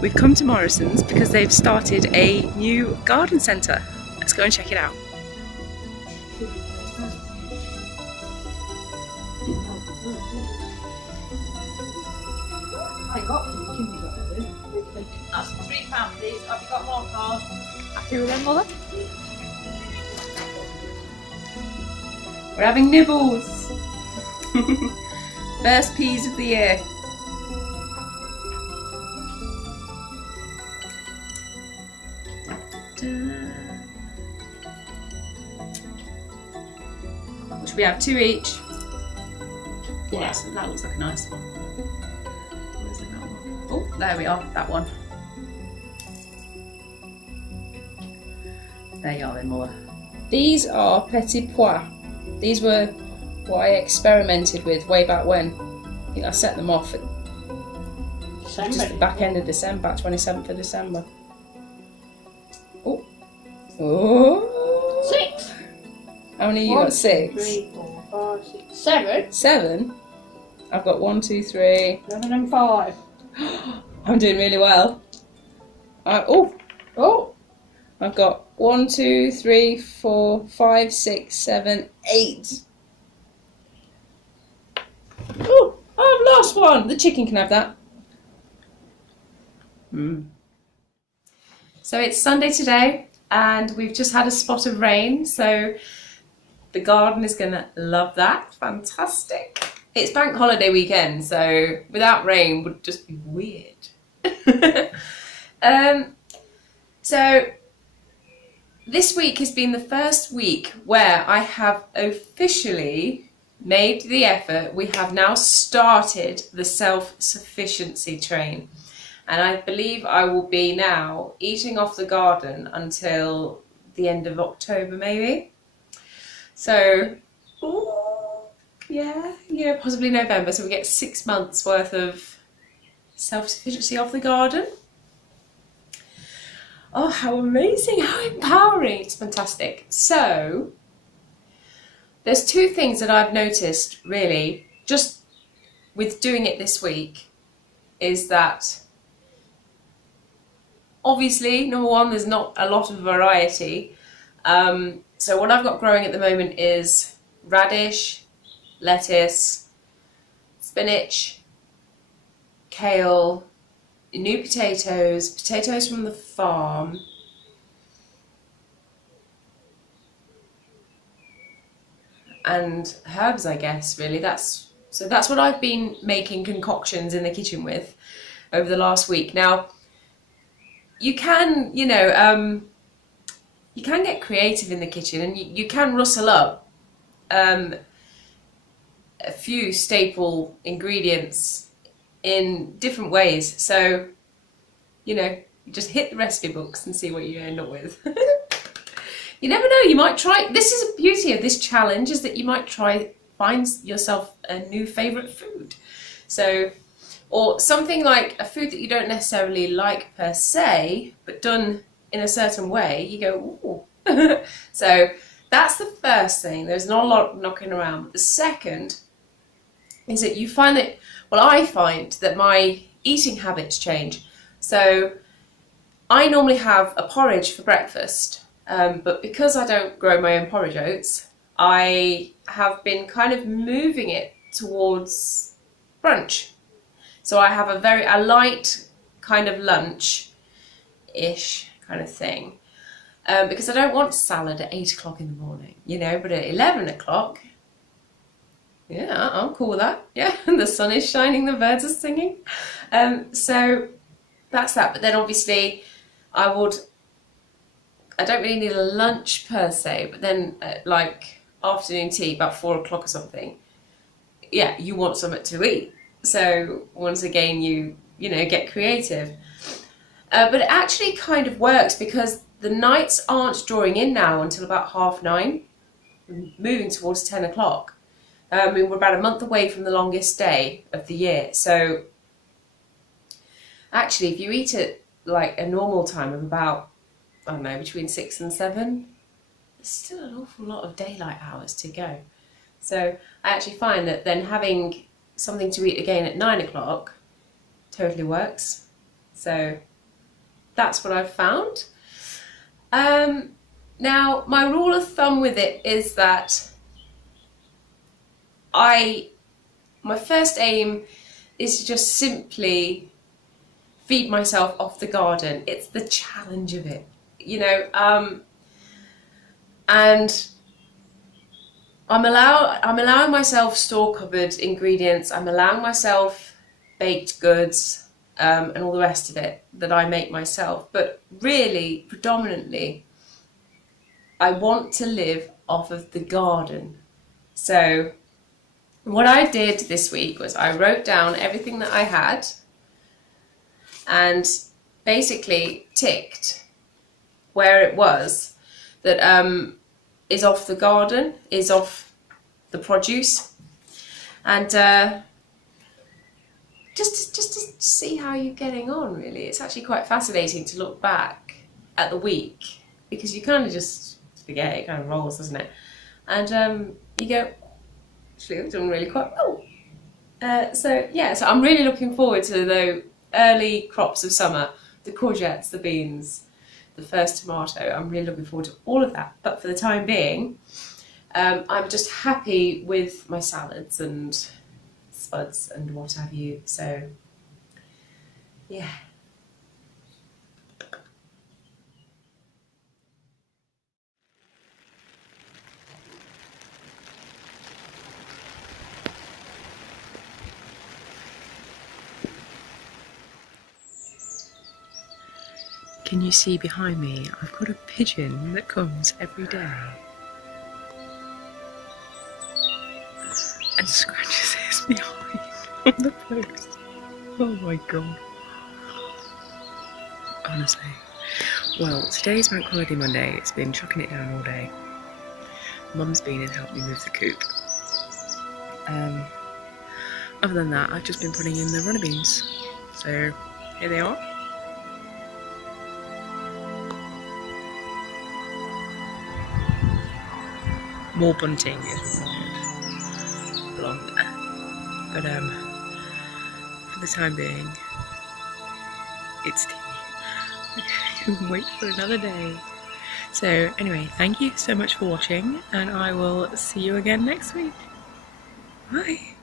We've come to Morrisons because they've started a new garden centre. Let's go and check it out. That's £3, please. Have you got more cards? Happy with them, Mother? We're having nibbles. First peas of the year. Which we have 2 each. Yeah. That looks like a nice one. Where's the that one? Oh, there we are, that one. There you are then, Muller. These are petit pois. These were what I experimented with way back when. I think I set them off at just the back end of December, back 27th of December. Oh. Oh. 6. How many you got? 6? 3, 4, 5, 6, 7. 7? I've got 1, 2, 3. 11 and 5. I'm doing really well. Oh! I've got 1, 2, 3, 4, 5, 6, 7, 8. Oh, I've lost one. The chicken can have that. So it's Sunday today, and we've just had a spot of rain, so the garden is going to love that. Fantastic. It's bank holiday weekend, so without rain would just be weird. So this week has been the first week where I have officially made the effort. We have now started the self-sufficiency train. And I believe I will be now eating off the garden until the end of October, maybe. So, possibly November. So we get 6 months worth of self-sufficiency off the garden. Oh, how amazing, how empowering. It's fantastic. So, there's 2 things that I've noticed, really, just with doing it this week, is that obviously, number one, there's not a lot of variety. So what I've got growing at the moment is radish, lettuce, spinach, kale, new potatoes from the farm, and herbs, I guess, really. That's what I've been making concoctions in the kitchen with over the last week. Now, you can, you can get creative in the kitchen, and you can rustle up a few staple ingredients in different ways. So, you just hit the recipe books and see what you end up with. You never know, you might try. This is the beauty of this challenge, is that you might find yourself a new favourite food. So, or something like a food that you don't necessarily like per se, but done in a certain way, you go, ooh. So that's the first thing. There's not a lot knocking around. But the second is that you find that, well, I find that my eating habits change. So I normally have a porridge for breakfast, but because I don't grow my own porridge oats, I have been kind of moving it towards brunch. So I have a light kind of lunch-ish kind of thing, because I don't want salad at 8 o'clock in the morning, but at 11 o'clock, yeah, I'm cool with that. Yeah, the sun is shining, the birds are singing. So that's that. But then obviously I don't really need a lunch per se, but then like afternoon tea, about 4 o'clock or something, yeah, you want something to eat. So once again, you get creative. But it actually kind of works, because the nights aren't drawing in now until about 9:30, moving towards 10 o'clock. We're about a month away from the longest day of the year. So actually, if you eat at like a normal time of about, I don't know, between 6 and 7, there's still an awful lot of daylight hours to go. So I actually find that then having something to eat again at 9 o'clock totally works. So that's what I've found. Now, my rule of thumb with it is that my first aim is to just simply feed myself off the garden. It's the challenge of it, you know, and I'm allowing myself store-cupboard ingredients. I'm allowing myself baked goods and all the rest of it that I make myself. But really, predominantly, I want to live off of the garden. So what I did this week was I wrote down everything that I had and basically ticked where it was that is off the garden, is off the produce, and just to see how you're getting on, really. It's actually quite fascinating to look back at the week, because you kind of just forget, it kind of rolls, doesn't it? And you go, actually, I've done really quite well. So I'm really looking forward to the early crops of summer, the courgettes, the beans, the first tomato. I'm really looking forward to all of that. But for the time being, I'm just happy with my salads and spuds and what have you. So, yeah. Can you see behind me? I've got a pigeon that comes every day and scratches his behind on the post. Oh my god. Honestly. Well, today's Bank Holiday Monday. It's been chucking it down all day. Mum's been and helped me move the coop. Other than that, I've just been putting in the runner beans. So, here they are. More bunting is required. Blonde. But for the time being, it's tea. You can wait for another day. So anyway, thank you so much for watching, and I will see you again next week. Bye.